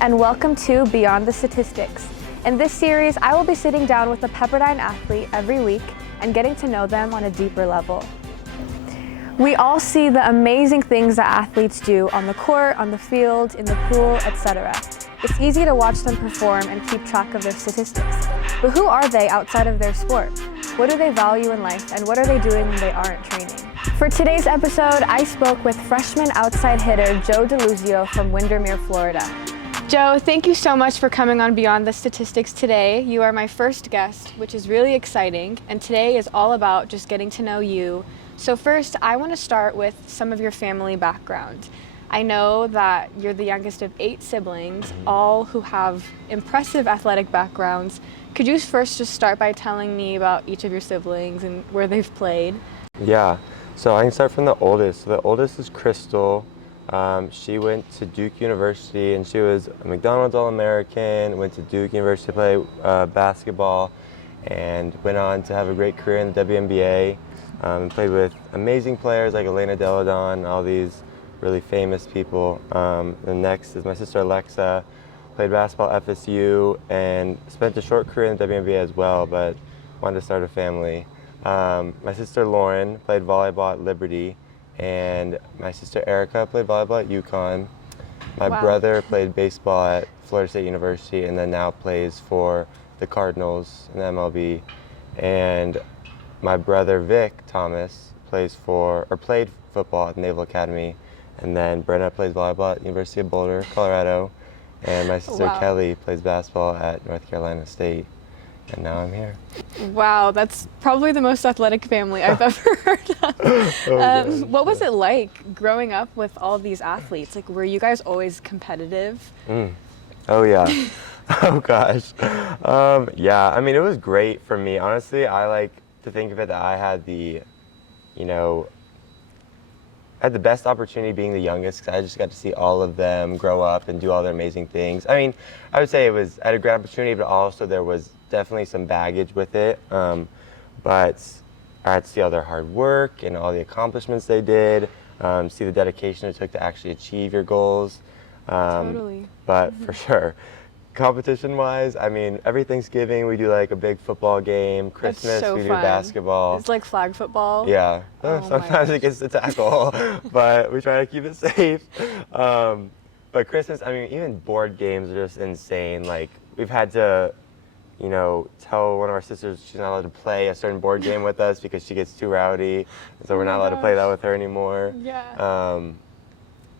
and welcome to Beyond the Statistics. In this series, I will be sitting down with a Pepperdine athlete every week and getting to know them on a deeper level. We all see the amazing things that athletes do on the court, on the field, in the pool, etc. It's easy to watch them perform and keep track of their statistics. But who are they outside of their sport? What do they value in life, and what are they doing when they aren't training? For today's episode, I spoke with freshman outside hitter Joe Deluzio from Windermere, Florida. Joe, thank you so much for coming on Beyond the Statistics today. You are my first guest, which is really exciting, and today is all about just getting to know you. So first, I want to start with some of your family background. I know that you're the youngest of 8 siblings, all who have impressive athletic backgrounds. Could you first just start by telling me about each of your siblings and where they've played? Yeah, so I can start from the oldest. So the oldest is Crystal. She went to Duke University and she was a McDonald's All-American, went to Duke University to play basketball, and went on to have a great career in the WNBA. And played with amazing players like Rianna Dizon, all these really famous people. The next is my sister Alexa, played basketball at FSU and spent a short career in the WNBA as well, but wanted to start a family. My sister Lauren played volleyball at Liberty, and my sister Erica played volleyball at UConn. My brother played baseball at Florida State University and then now plays for the Cardinals in the MLB. And my brother Vic Thomas played football at Naval Academy, and then Brenna plays volleyball at University of Boulder, Colorado, and my sister Kelly plays basketball at North Carolina State, and now I'm here. Wow, that's probably the most athletic family I've ever heard of. What was it like growing up with all of these athletes? Like, were you guys always competitive? Oh yeah. Oh gosh. Yeah, I mean, it was great for me. Honestly, I like to think of it that I had the best opportunity being the youngest, because I just got to see all of them grow up and do all their amazing things. I mean, I would say I had a great opportunity, but also there was definitely some baggage with it. But I had to see all their hard work and all the accomplishments they did, see the dedication it took to actually achieve your goals. Totally. But for sure, competition-wise, I mean, every Thanksgiving we do like a big football game. Christmas we do basketball. It's like flag football. Yeah. Sometimes it gets to tackle, but we try to keep it safe. But Christmas, I mean, even board games are just insane. Like, we've had to, tell one of our sisters she's not allowed to play a certain board game with us because she gets too rowdy, so we're not allowed to play that with her anymore. Yeah.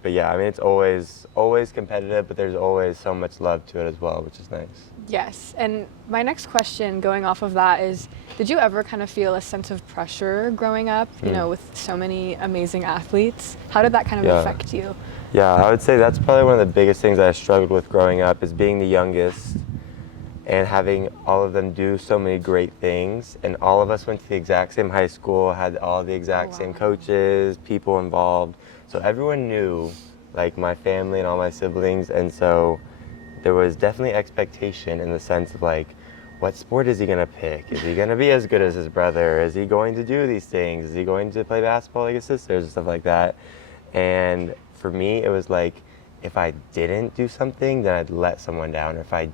But yeah, I mean, it's always competitive, but there's always so much love to it as well, which is nice. Yes, and my next question going off of that is, did you ever kind of feel a sense of pressure growing up, with so many amazing athletes? How did that kind of affect you? Yeah, I would say that's probably one of the biggest things that I struggled with growing up, is being the youngest and having all of them do so many great things. And all of us went to the exact same high school, had all the exact same coaches, people involved. So everyone knew, like, my family and all my siblings, and so there was definitely expectation in the sense of, like, what sport is he gonna pick? Is he gonna be as good as his brother? Is he going to do these things? Is he going to play basketball like his sisters and stuff like that? And for me, it was like, if I didn't do something, then I'd let someone down. If I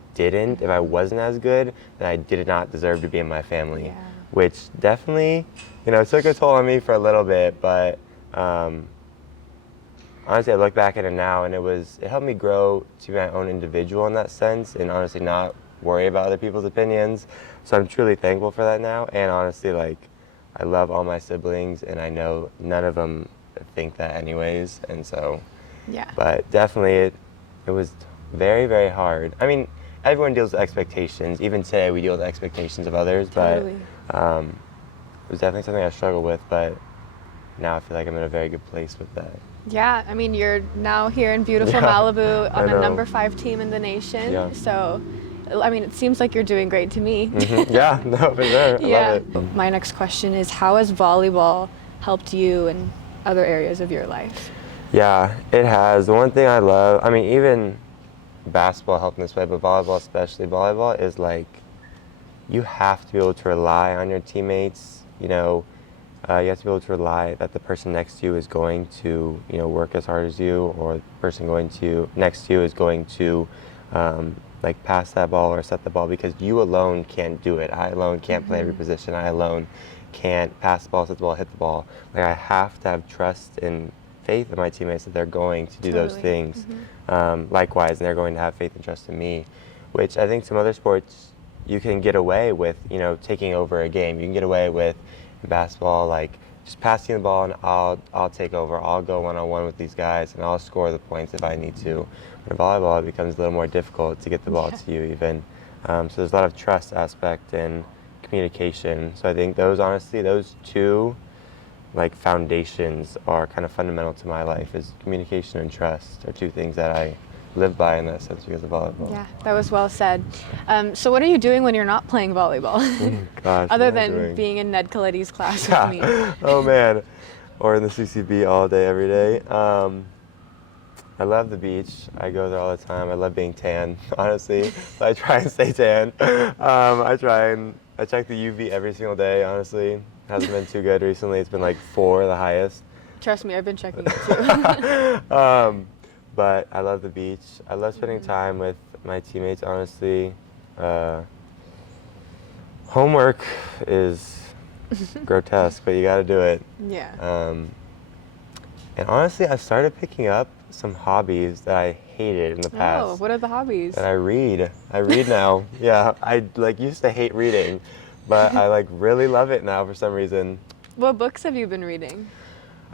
wasn't as good, then I did not deserve to be in my family. Yeah. Which definitely, took a toll on me for a little bit, but honestly, I look back at it now, and it helped me grow to be my own individual in that sense, and honestly not worry about other people's opinions. So I'm truly thankful for that now, and honestly, like, I love all my siblings, and I know none of them think that anyways, and so, yeah. But definitely it was very, very hard. I mean, everyone deals with expectations. Even today, we deal with expectations of others, totally. But it was definitely something I struggled with, but now I feel like I'm in a very good place with that. Yeah, I mean, you're now here in beautiful Malibu on a number 5 team in the nation. Yeah. So, I mean, it seems like you're doing great to me. Yeah, no, for sure. I love it. My next question is, how has volleyball helped you in other areas of your life? Yeah, it has. The one thing I love, I mean, even basketball helped in this way, but volleyball especially, volleyball is like, you have to be able to rely on your teammates, you have to be able to rely that the person next to you is going to, work as hard as you, or the person next to you is going to like pass that ball or set the ball, because you alone can't do it. I alone can't play every position. I alone can't pass the ball, set the ball, hit the ball. Like, I have to have trust and faith in my teammates that they're going to do those things. Likewise, and they're going to have faith and trust in me, which I think some other sports you can get away with, you know, taking over a game. You can get away with in basketball, like just passing the ball and I'll take over. I'll go one-on-one with these guys and I'll score the points if I need to. In volleyball, it becomes a little more difficult to get the ball to you even. So there's a lot of trust aspect and communication. So I think honestly, those two like foundations are kind of fundamental to my life, is communication and trust are two things that I live by in that sense because of volleyball. Yeah, that was well said. So what are you doing when you're not playing volleyball? Gosh, Other than being in Ned Coletti's class with me. Oh man, or in the CCB all day, every day. I love the beach. I go there all the time. I love being tan, honestly. So I try and stay tan. I check the UV every single day, honestly. Hasn't been too good recently. It's been like 4, the highest. Trust me, I've been checking it too. But I love the beach. I love spending time with my teammates, honestly. Homework is grotesque, but you gotta do it. Yeah. And honestly, I started picking up some hobbies that I hated in the past. Oh, what are the hobbies? And I read now. Yeah, I like used to hate reading, but I like really love it now for some reason. What books have you been reading?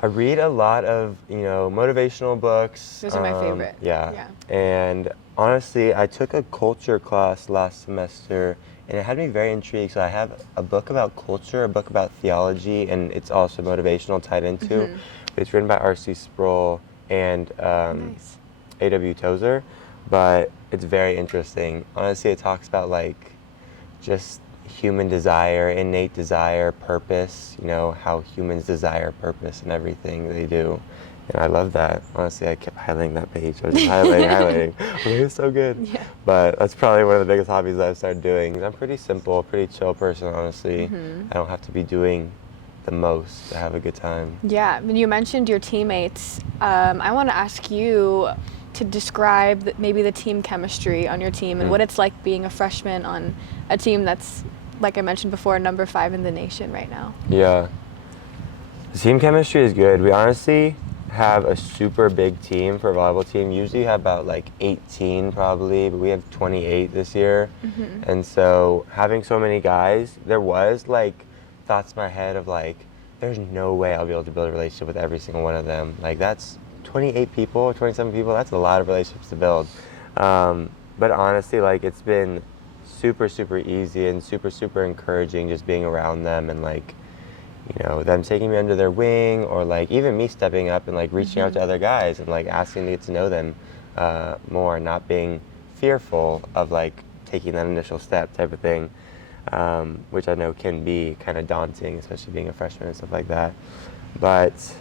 I read a lot of, motivational books. Those are my favorite. Yeah. And honestly, I took a culture class last semester, and it had me very intrigued. So I have a book about culture, a book about theology, and it's also motivational tied into. It's written by R.C. Sproul and Nice. A.W. Tozer, but it's very interesting. Honestly, it talks about like just human desire, innate desire, purpose, how humans desire purpose in everything they do. And I love that. Honestly, I kept highlighting that page. I was just highlighting. It was so good. Yeah. But that's probably one of the biggest hobbies that I've started doing. I'm pretty simple, pretty chill person, honestly. I don't have to be doing the most to have a good time. Yeah, when you mentioned your teammates, I want to ask you to describe maybe the team chemistry on your team and what it's like being a freshman on a team that's, like I mentioned before, number 5 in the nation right now. Yeah. The team chemistry is good. We honestly have a super big team for a volleyball team. Usually have about like 18 probably, but we have 28 this year. And so having so many guys, there was like thoughts in my head of like, there's no way I'll be able to build a relationship with every single one of them. Like that's 28 people, 27 people, that's a lot of relationships to build. But honestly, like it's been super, super easy and super, super encouraging just being around them and like, them taking me under their wing, or like even me stepping up and like reaching out to other guys and like asking to get to know them more, not being fearful of like taking that initial step type of thing, which I know can be kind of daunting, especially being a freshman and stuff like that. But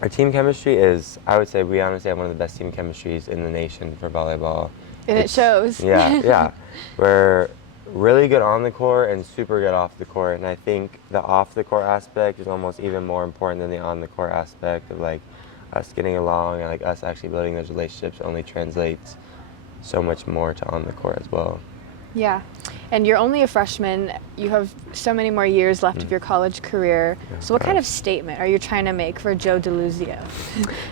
our team chemistry is, I would say, we honestly have one of the best team chemistries in the nation for volleyball. And it shows. Yeah. We're really good on the court and super good off the court. And I think the off the court aspect is almost even more important than the on the court aspect of like us getting along and like us actually building those relationships only translates so much more to on the court as well. Yeah, and you're only a freshman. You have so many more years left of your college career. So what kind of statement are you trying to make for Joe Deluzio?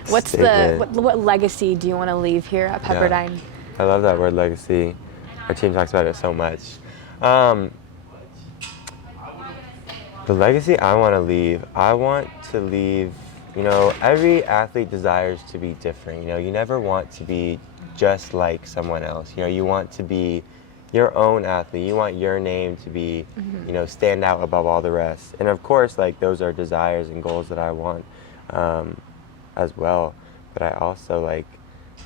What's what legacy do you want to leave here at Pepperdine? Yeah. I love that word, legacy. Our team talks about it so much. The legacy I want to leave, every athlete desires to be different. You never want to be just like someone else. You want to be your own athlete. You want your name to be, stand out above all the rest. And of course, like those are desires and goals that I want as well. But I also like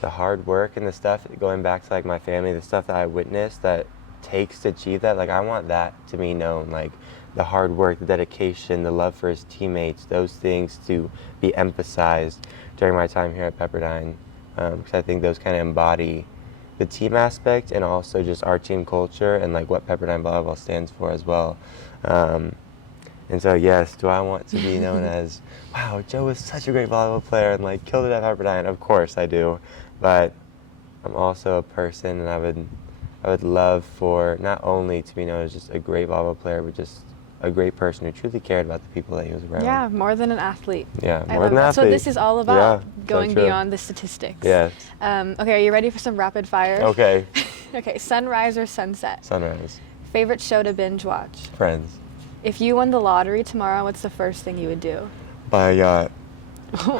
the hard work and the stuff, going back to like my family, the stuff that I witnessed that takes to achieve that, like I want that to be known, like the hard work, the dedication, the love for his teammates, those things to be emphasized during my time here at Pepperdine, because I think those kind of embody the team aspect and also just our team culture and like what Pepperdine volleyball stands for as well. And so yes, do I want to be known as, wow, Joe was such a great volleyball player and like killed it at Pepperdine? Of course I do, but I'm also a person, and I would love for not only to be known as just a great volleyball player, but just a great person who truly cared about the people that he was around. Yeah, more than an athlete. Yeah, I more love than an That's what athlete. this is all about, Yeah, so going true. beyond the statistics. Yes. Okay, are you ready for some rapid fire? Okay. Okay, sunrise or sunset? Sunrise. Favorite show to binge watch? Friends. If you won the lottery tomorrow, what's the first thing you would do? Buy a yacht.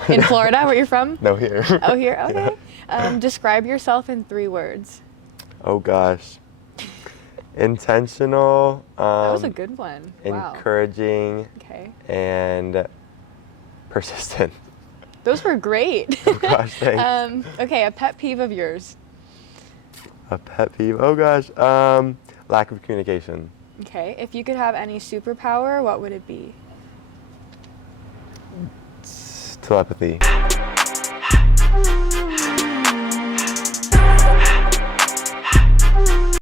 In Florida, where you're from? No, here. Oh, here? Okay. Yeah. Describe yourself in 3 words. Oh gosh. Intentional. That was a good one. Wow. Encouraging. Okay. And persistent. Those were great. Oh gosh, thanks. Okay, a pet peeve of yours. A pet peeve. Oh gosh. Lack of communication. Okay, if you could have any superpower, what would it be? Telepathy.